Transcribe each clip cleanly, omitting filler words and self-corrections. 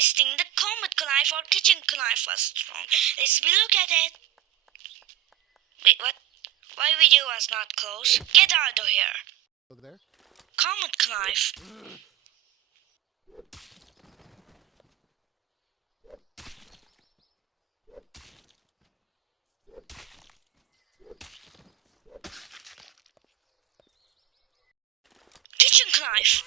testing the Compat knife or kitchen knife was strong. Let's look at it. Wait, what? Why video was not close? Get out of here. Look there. Compat knife. Kitchen knife.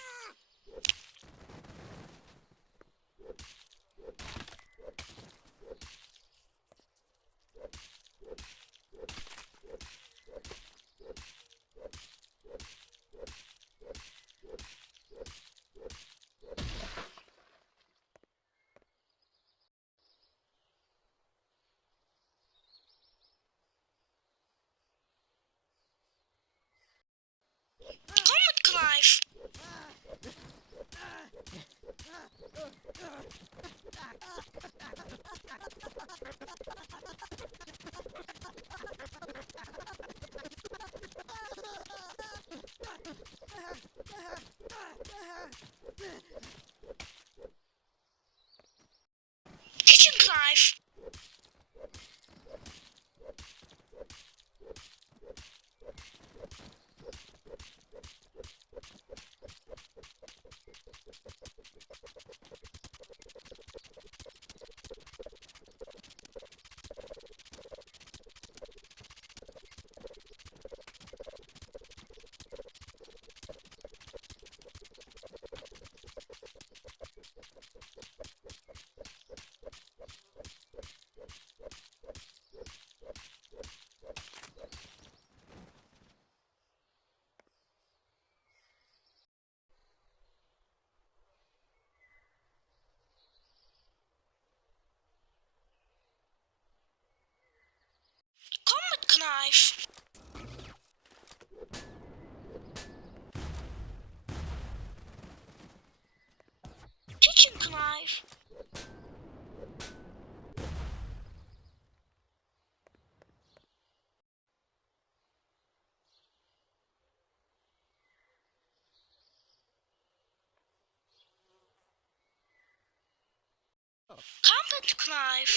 Compat knife. Kitchen knife. Compat knife. Kitchen knife. Compat knife.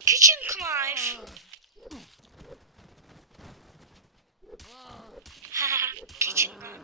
Kitchen knife. Kitchen knife.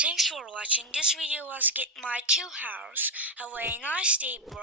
Thanks for watching. This video was Get My 2 Hours. Have a nice day, bro.